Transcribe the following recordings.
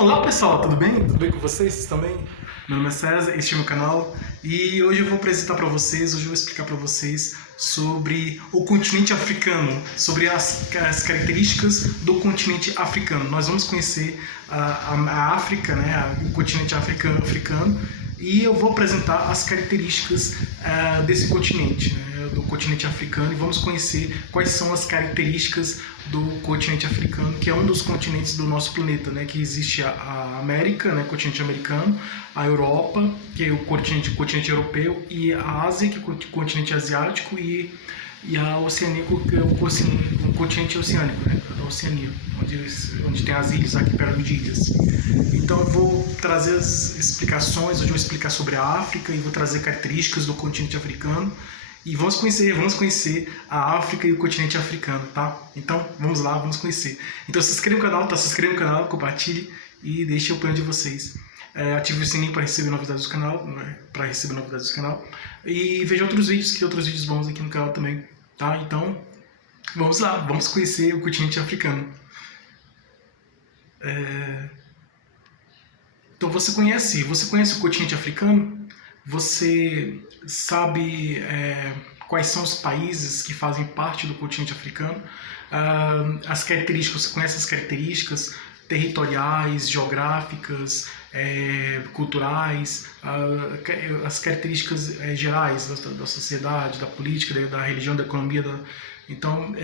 Olá pessoal, tudo bem? Tudo bem com vocês também? Meu nome é César, este é meu canal e hoje eu vou apresentar para vocês, hoje eu vou explicar para vocês sobre o continente africano, sobre as características do continente africano. Nós vamos conhecer a África, né, o continente africano, e eu vou apresentar as características desse continente, né, do continente africano, e vamos conhecer quais são as características do continente africano, que é um dos continentes do nosso planeta, né, que existe a América, né, continente americano, a Europa, que é o continente europeu, e a Ásia, que é o continente asiático, e a Oceania, que é o continente oceânico, né, da Oceania, onde tem as ilhas, aqui perto de ilhas. Então eu vou trazer as explicações, hoje eu vou explicar sobre a África e vou trazer características do continente africano. E vamos conhecer a África e o continente africano, tá? Então, vamos lá, vamos conhecer. Então, se inscreva no canal, tá? Se inscreva no canal, compartilhe e deixe a opinião de vocês. Ative o sininho para receber novidades do canal, E veja outros vídeos bons aqui no canal também, tá? Então, vamos lá, vamos conhecer o continente africano. Então, você conhece o continente africano? Você sabe quais são os países que fazem parte do continente africano? As características, você conhece as características territoriais, geográficas, culturais, as características gerais da sociedade, da política, da religião, da economia. Então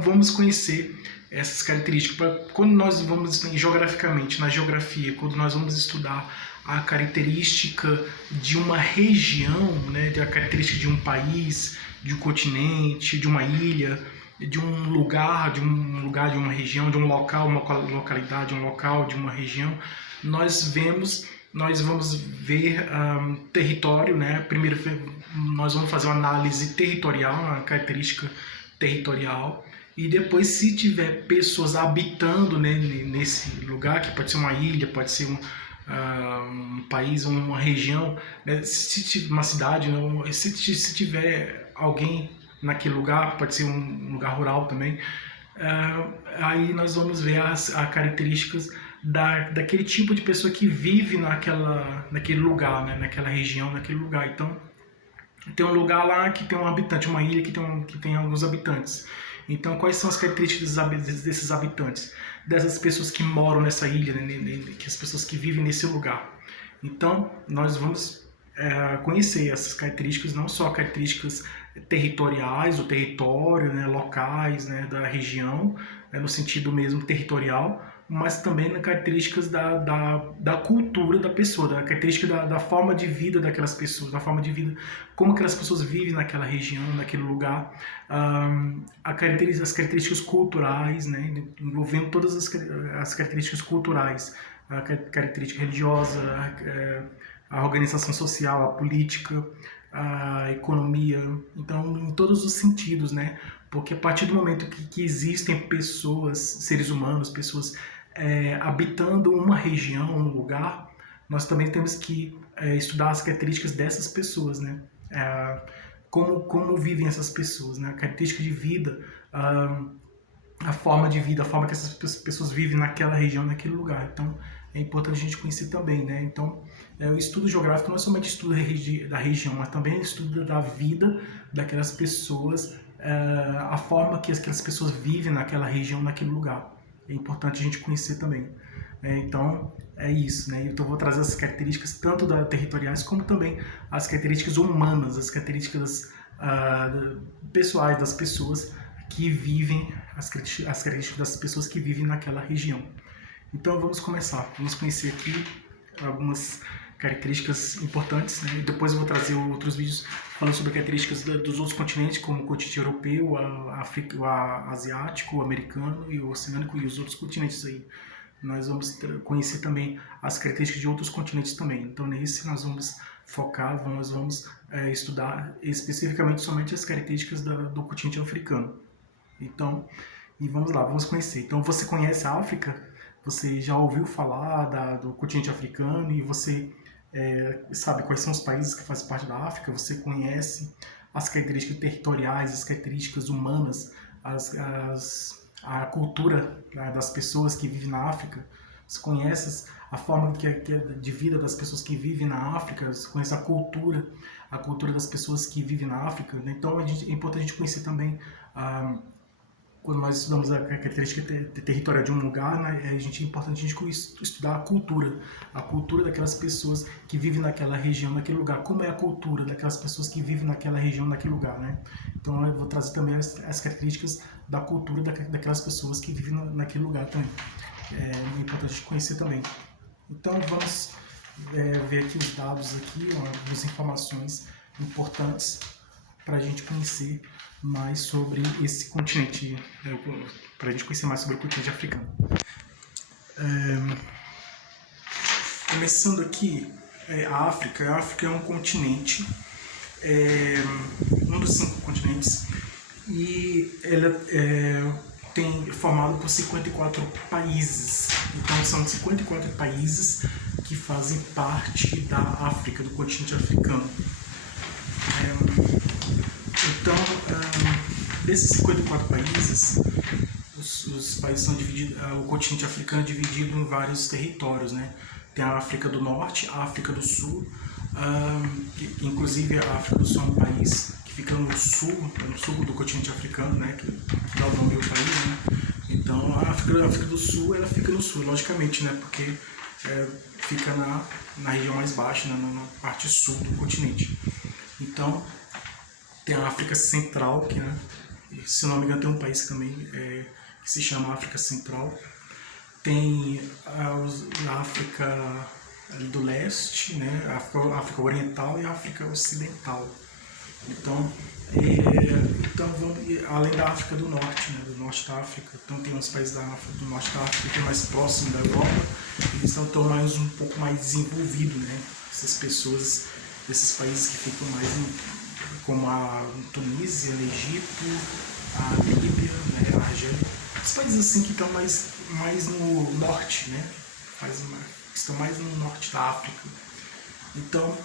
vamos conhecer essas características. Quando nós vamos geograficamente, na geografia, quando nós vamos estudar a característica de uma região, né, a característica de um país, de um continente, de uma ilha, de um lugar, de uma região, de um local, uma localidade, um local, de uma região, nós vamos ver território, né? Primeiro nós vamos fazer uma análise territorial, uma característica territorial, e depois, se tiver pessoas habitando, né, nesse lugar, que pode ser uma ilha, pode ser um país, uma região, né, uma cidade, não, se tiver alguém naquele lugar, pode ser um lugar rural também, aí nós vamos ver as características daquele tipo de pessoa que vive naquele lugar, né, naquela região, naquele lugar. Então, tem um lugar lá que tem um habitante, uma ilha que tem alguns habitantes. Então, quais são as características desses habitantes? Dessas pessoas que moram nessa ilha, né, que as pessoas que vivem nesse lugar. Então, nós vamos conhecer essas características, não só características territoriais, do território, né, locais, né, da região, né, no sentido mesmo territorial, mas também nas características da cultura da pessoa, da característica da forma de vida daquelas pessoas, da forma de vida, como aquelas pessoas vivem naquela região, naquele lugar, as características culturais, né, envolvendo todas as características culturais, a característica religiosa, a organização social, a política, a economia, então em todos os sentidos, né? Porque a partir do momento que existem pessoas, seres humanos, pessoas habitando uma região, um lugar, nós também temos que estudar as características dessas pessoas, né? Como vivem essas pessoas, né? A característica de vida, a forma de vida, a forma que essas pessoas vivem naquela região, naquele lugar. Então, é importante a gente conhecer também, né? Então, o estudo geográfico não é somente estudo da região, mas também estudo da vida daquelas pessoas, a forma que aquelas pessoas vivem naquela região, naquele lugar. É importante a gente conhecer também. Então, é isso, né? Então, eu vou trazer as características tanto territoriais como também as características humanas, as características pessoais das pessoas que vivem, as características das pessoas que vivem naquela região. Então vamos começar, vamos conhecer aqui algumas características importantes, né? E depois eu vou trazer outros vídeos falando sobre características dos outros continentes, como o continente europeu, o asiático, o americano e o oceânico e os outros continentes aí. Nós vamos conhecer também as características de outros continentes também. Então nesse nós vamos focar, nós vamos estudar especificamente somente as características do continente africano. Então, e vamos lá, vamos conhecer. Então você conhece a África? Você já ouviu falar do continente africano e você sabe quais são os países que fazem parte da África? Você conhece as características territoriais, as características humanas, a cultura, né, das pessoas que vivem na África? você conhece a forma que é de vida das pessoas que vivem na África, você conhece a cultura das pessoas que vivem na África, né? Então é importante a gente conhecer também quando nós estudamos a característica territorial de um lugar, né, é importante a gente estudar a cultura daquelas pessoas que vivem naquela região, naquele lugar. Como é a cultura daquelas pessoas que vivem naquela região, naquele lugar, né? Então eu vou trazer também as características da cultura daquelas pessoas que vivem naquele lugar também. É importante a gente conhecer também. Então vamos ver aqui os dados aqui, algumas informações importantes para a gente conhecer mais sobre esse continente, para a gente conhecer mais sobre o continente africano. Começando aqui, a África é um continente, um dos 5 continentes, e ela tem formado por 54 países. Então são 54 países que fazem parte da África, do continente africano. Então, desses 54 países, os países são divididos, o continente africano é dividido em vários territórios, né? Tem a África do Norte, a África do Sul, inclusive a África do Sul é um país que fica no sul do continente africano, né? Que dá o nome ao país, né? Então, a África do Sul, ela fica no sul, logicamente, né? Porque fica na região mais baixa, na parte sul do continente. Então, tem a África Central, que, se não me engano, tem um país também que se chama África Central. Tem a África do Leste, né? A África Oriental e a África Ocidental. Então além da África do Norte, né? Do Norte da África, então tem uns países do Norte da África que é mais próximo da Europa, eles estão um pouco mais desenvolvidos, né? Essas pessoas desses países que ficam mais como a Tunísia, o Egito, a Líbia, né, a Argélia, os países assim que estão mais no norte, né, estão mais no norte da África. Então,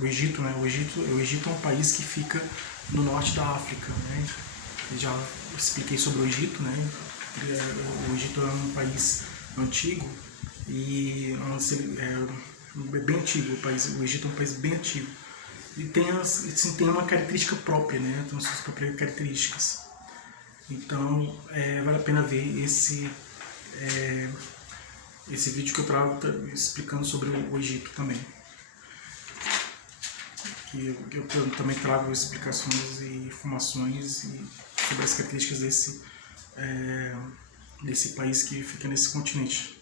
o Egito, né, o Egito é um país que fica no norte da África, né. Eu já expliquei sobre o Egito, né. O Egito é um país antigo e bem antigo, o Egito é um país bem antigo e tem uma característica própria, né? Tem suas próprias características. Então vale a pena ver esse vídeo que eu trago explicando sobre o Egito também. Que eu também trago explicações e informações sobre as características desse país que fica nesse continente.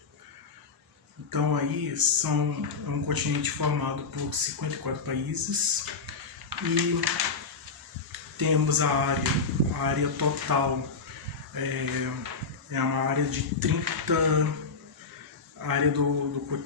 Então aí é um continente formado por 54 países e temos a área total, é uma área de 30, a área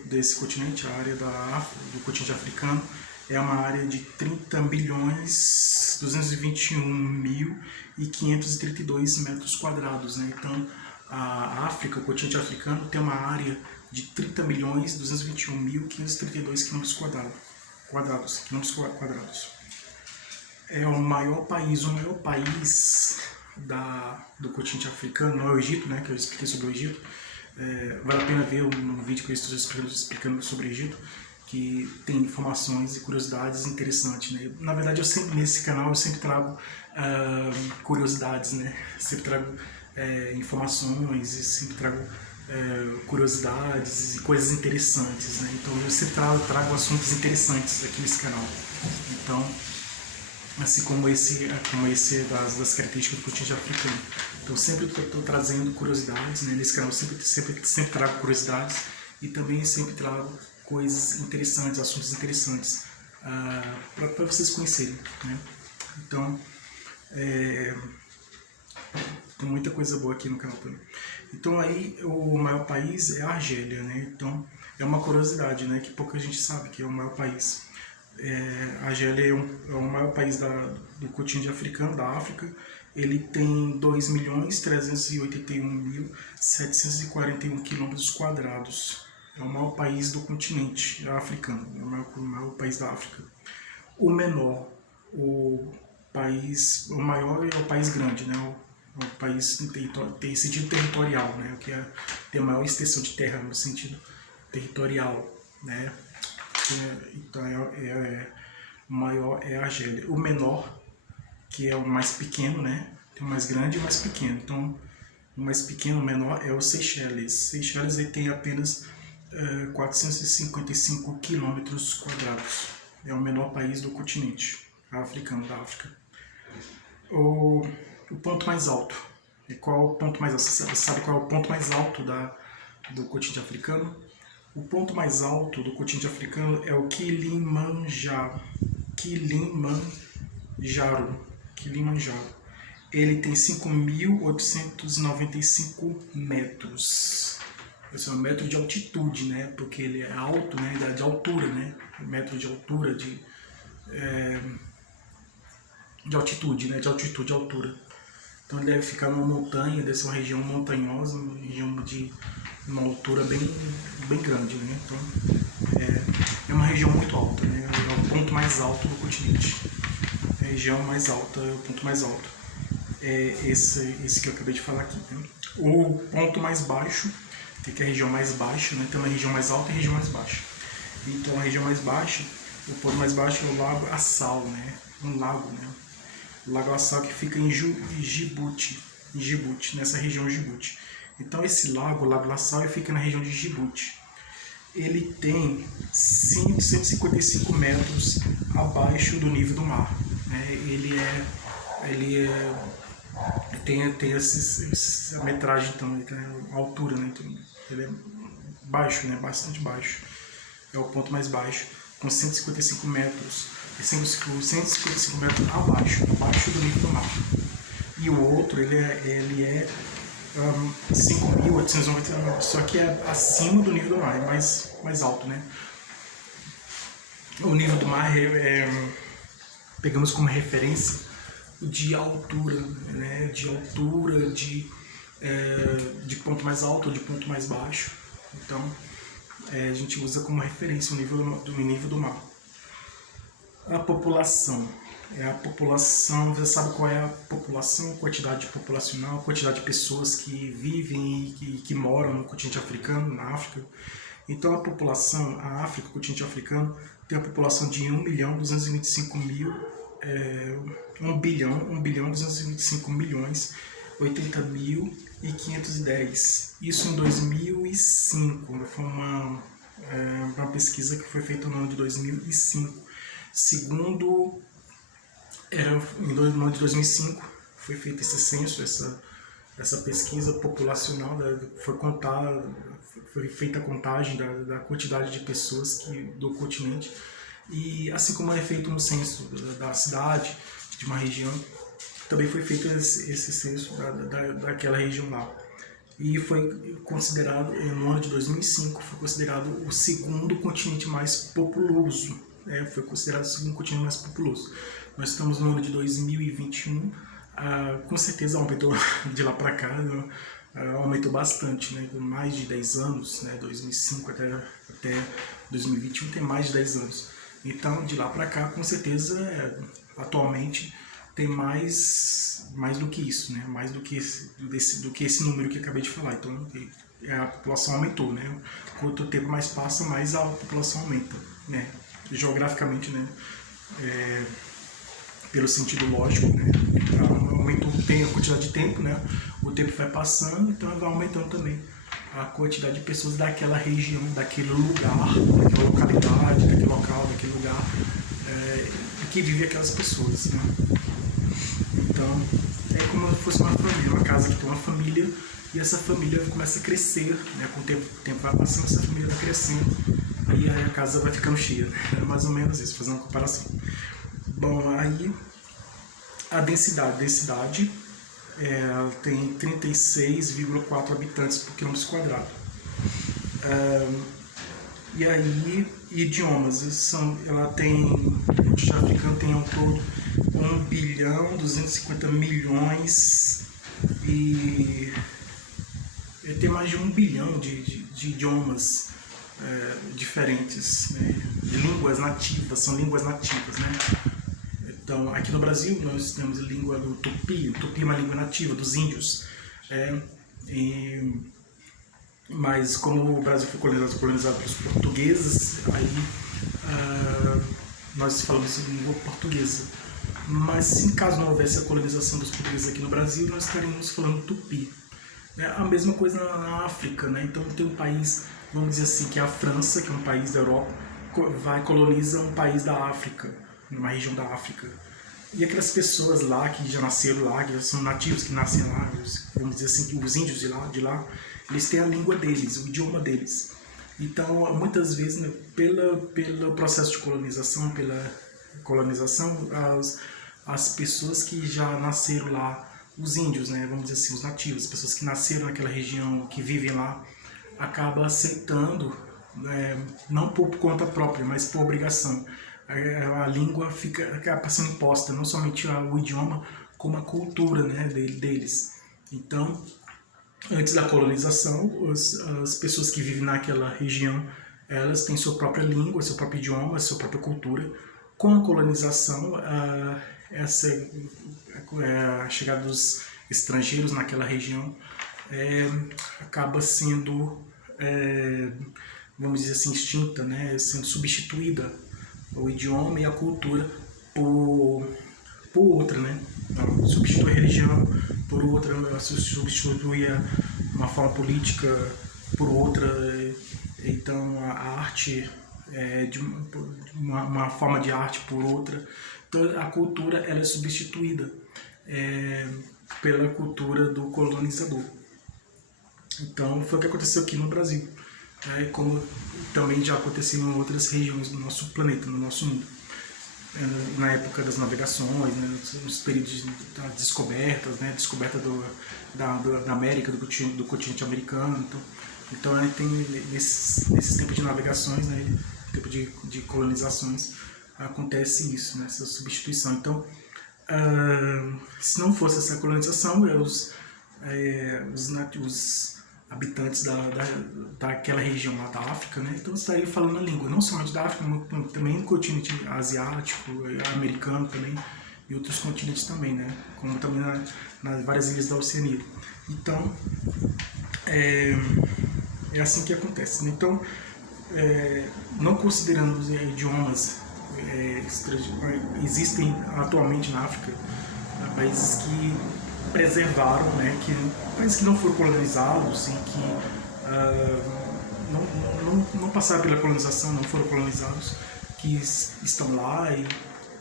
desse continente, a área do continente africano, é uma área de 30.221.532 metros quadrados, né? Então a África, o continente africano, tem uma área de 30.221.532 quilômetros quadrados. É o maior país do continente africano, não é o Egito, né, que eu expliquei sobre o Egito. Vale a pena ver um vídeo que eu estou explicando sobre o Egito, que tem informações e curiosidades interessantes, né? Na verdade, nesse canal eu sempre trago curiosidades, né? Sempre trago informações e sempre trago curiosidades e coisas interessantes, né? Então eu sempre trago assuntos interessantes aqui nesse canal. Então, assim como esse das características do continente africano. Então sempre estou trazendo curiosidades, né? Nesse canal sempre trago curiosidades e também sempre trago coisas interessantes, assuntos interessantes para vocês conhecerem, né? Então tem muita coisa boa aqui no canal também. Então aí o maior país é a Argélia, né? Então é uma curiosidade, né? Que pouca gente sabe que é o maior país. A Argélia é o maior país do continente africano, da África. Ele tem 2.381.741 quilômetros quadrados. É o maior país do continente africano, é o maior país da África. O menor, o maior é o país grande, né? O país tem sentido territorial, né? O que tem a maior extensão de terra no sentido territorial, né? Então o maior é a Argélia. O menor, que é o mais pequeno, né? Tem o mais grande e o mais pequeno. Então, o mais pequeno, o menor, é o Seychelles. Seychelles ele tem apenas 455 quilômetros quadrados. É o menor país do continente africano, da África. O ponto mais alto. E qual é o ponto mais alto? Você sabe qual é o ponto mais alto do continente africano? O ponto mais alto do continente africano é o Kilimanjaro. Kilimanjaro. Ele tem 5.895 metros. Esse é um metro de altitude, né? Porque ele é alto, né? De altura, né? Metro de altura, de altitude, né? De altitude, de altura. Então ele deve ficar numa montanha, deve ser uma região montanhosa, uma região de uma altura bem grande, né? Então é uma região muito alta, né? É o ponto mais alto do continente. A região mais alta é o ponto mais alto. É esse que eu acabei de falar aqui, né? O ponto mais baixo, que é a região mais baixa, né? Tem uma região mais alta e região mais baixa. Então a região mais baixa, o ponto mais baixo é o Lago Assal, né? Um lago, né? O Lago Assal que fica em Djibouti, nessa região de Djibouti. Então esse lago, o Lago Assal, fica na região de Djibouti. Ele tem 155 metros abaixo do nível do mar, né? Ele tem essa metragem, então, ele tem a altura, né? Então, ele é baixo, né? Bastante baixo. É o ponto mais baixo, com 155 metros. 155 metros abaixo do nível do mar. E o outro, ele é 5.899, só que é acima do nível do mar, é mais alto, né? O nível do mar pegamos como referência de altura, né? De altura, de ponto mais alto ou de ponto mais baixo. Então, a gente usa como referência o nível do mar. A população. Você sabe qual é a população, quantidade populacional, quantidade de pessoas que vivem e que moram no continente africano, na África. Então a população, a África, o continente africano, tem a população de 1.225.080.510. Isso em 2005, foi uma pesquisa que foi feita no ano de 2005. Segundo, no ano de 2005, foi feito esse censo, essa pesquisa populacional, foi feita a contagem da quantidade de pessoas do continente, e assim como é feito no censo da cidade, de uma região, também foi feito esse censo daquela região lá. E foi considerado, no ano de 2005, foi considerado o segundo continente mais populoso. Foi considerado o segundo continente mais populoso. Nós estamos no ano de 2021, com certeza aumentou de lá para cá, aumentou bastante, né? Mais de 10 anos, né? 2005 até 2021 tem mais de 10 anos. Então, de lá para cá, com certeza, atualmente tem mais do que isso, né? Mais do que esse número que eu acabei de falar. Então, a população aumentou, né? Quanto o tempo mais passa, mais a população aumenta, né? Geograficamente, né? Pelo sentido lógico, né? Aumentou a quantidade de tempo, né? O tempo vai passando, então vai aumentando também a quantidade de pessoas daquela região, daquele lugar, daquela localidade, daquele local, daquele lugar, que vive aquelas pessoas, né? Então, é como se fosse uma família, uma casa que tem uma família, e essa família começa a crescer, né? Com o tempo vai passando, essa família vai crescendo, aí a casa vai ficando cheia, né? É mais ou menos isso, fazendo uma comparação. Bom, aí a densidade tem 36,4 habitantes por quilômetro quadrado. E aí, idiomas, ela tem, o continente africano tem ao todo 1.250.000.000 e tem mais de 1 bilhão de idiomas diferentes, né? De línguas nativas, são línguas nativas, né? Então, aqui no Brasil, nós temos a língua do Tupi. O Tupi é uma língua nativa dos índios. Mas como o Brasil foi colonizado pelos portugueses, aí nós falamos língua portuguesa. Mas se caso não houvesse a colonização dos portugueses aqui no Brasil, nós estaríamos falando Tupi. A mesma coisa na África, né? Então tem um país, vamos dizer assim, que é a França, que é um país da Europa, vai coloniza um país da África, numa região da África. E aquelas pessoas lá que já nasceram lá, que já são nativos que nascem lá, vamos dizer assim, que os índios de lá, eles têm a língua deles, o idioma deles. Então, muitas vezes, né, pelo processo de colonização, as pessoas que já nasceram lá, os índios, né, vamos dizer assim, os nativos, as pessoas que nasceram naquela região, que vivem lá, acabam aceitando, não por conta própria, mas por obrigação. A língua acaba sendo imposta, não somente o idioma, como a cultura, né, deles. Então, antes da colonização, as pessoas que vivem naquela região, elas têm sua própria língua, seu próprio idioma, sua própria cultura. Com a colonização, a chegada dos estrangeiros naquela região acaba sendo, vamos dizer assim, extinta, né, sendo substituída o idioma e a cultura por outra, né? Substitui a religião por outra, substitui uma forma política por outra. Então a arte de uma forma de arte por outra. Então a cultura ela é substituída pela cultura do colonizador. Então foi o que aconteceu aqui no Brasil, como também já aconteceu em outras regiões do nosso planeta, no nosso mundo. Na época das navegações, né, nos períodos das descobertas, né, descoberta da América, do continente americano. Então tem nesses tempos de navegações, né, tempo de colonizações, acontece isso, né, essa substituição. Então, se não fosse essa colonização, os habitantes daquela região lá da África, né, então estaria falando a língua, não somente da África, mas também no continente asiático, americano também, e outros continentes também, né, como também nas várias ilhas da Oceania. Então, é assim que acontece, né? Então, não considerando os idiomas existem atualmente na África países que preservaram, né, países que não foram colonizados, que não passaram pela colonização, não foram colonizados, que estão lá,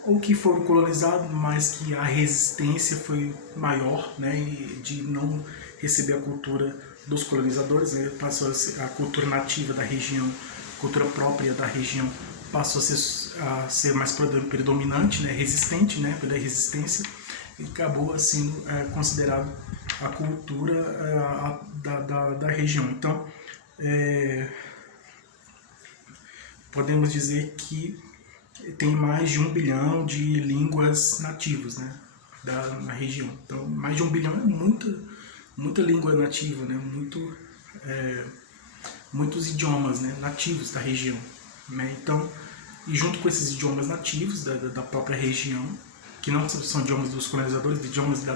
ou que foram colonizados, mas que a resistência foi maior, né, de não receber a cultura dos colonizadores, né, passou a cultura nativa da região, cultura própria da região, passou a ser mais predominante, né, resistente, né, pela resistência, e acabou sendo considerado a cultura da região. Então, podemos dizer que tem mais de 1 bilhão de línguas nativas, né, na região. Então, mais de 1 bilhão é muita língua nativa, né, muitos idiomas, né, nativos da região, né? Então, e junto com esses idiomas nativos da própria região, que não são idiomas dos colonizadores, idiomas da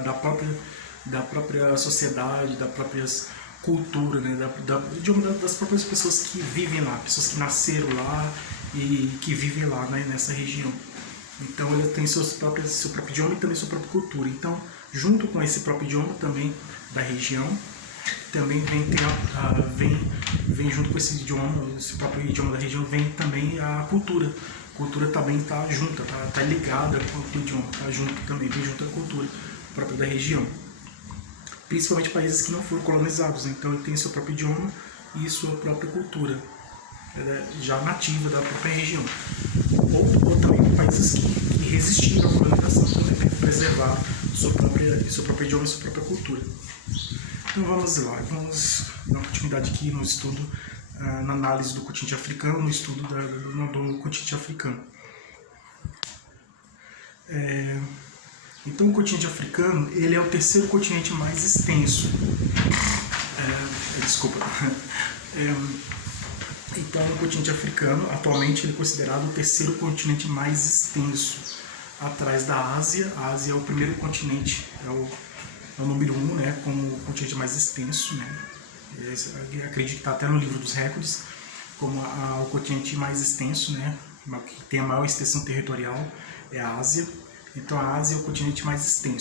própria sociedade, da própria cultura, né, idioma das próprias pessoas que vivem lá, pessoas que nasceram lá e que vivem lá, né, nessa região. Então ele tem seu próprio idioma e também sua própria cultura. Então, junto com esse próprio idioma também da região, também vem junto com esse próprio idioma da região, vem também a cultura. A cultura também está junta, está ligada com o idioma, está junto também, vem junto a cultura própria da região. Principalmente países que não foram colonizados, então ele tem seu próprio idioma e sua própria cultura, já nativa da própria região. Ou também países que resistiram à colonização também, né, preservar seu próprio idioma e sua própria cultura. Então vamos lá, vamos dar continuidade aqui no estudo, na análise do continente africano, no estudo do continente africano. Então o continente africano, ele é o terceiro continente mais extenso. Então o continente africano, atualmente, ele é considerado o terceiro continente mais extenso atrás da Ásia. A Ásia é o primeiro continente, é o número 1, né, como o continente mais extenso, né? Acredito que está até no livro dos recordes, como o continente mais extenso, né, que tem a maior extensão territorial é a Ásia. Então a Ásia é o continente mais extenso.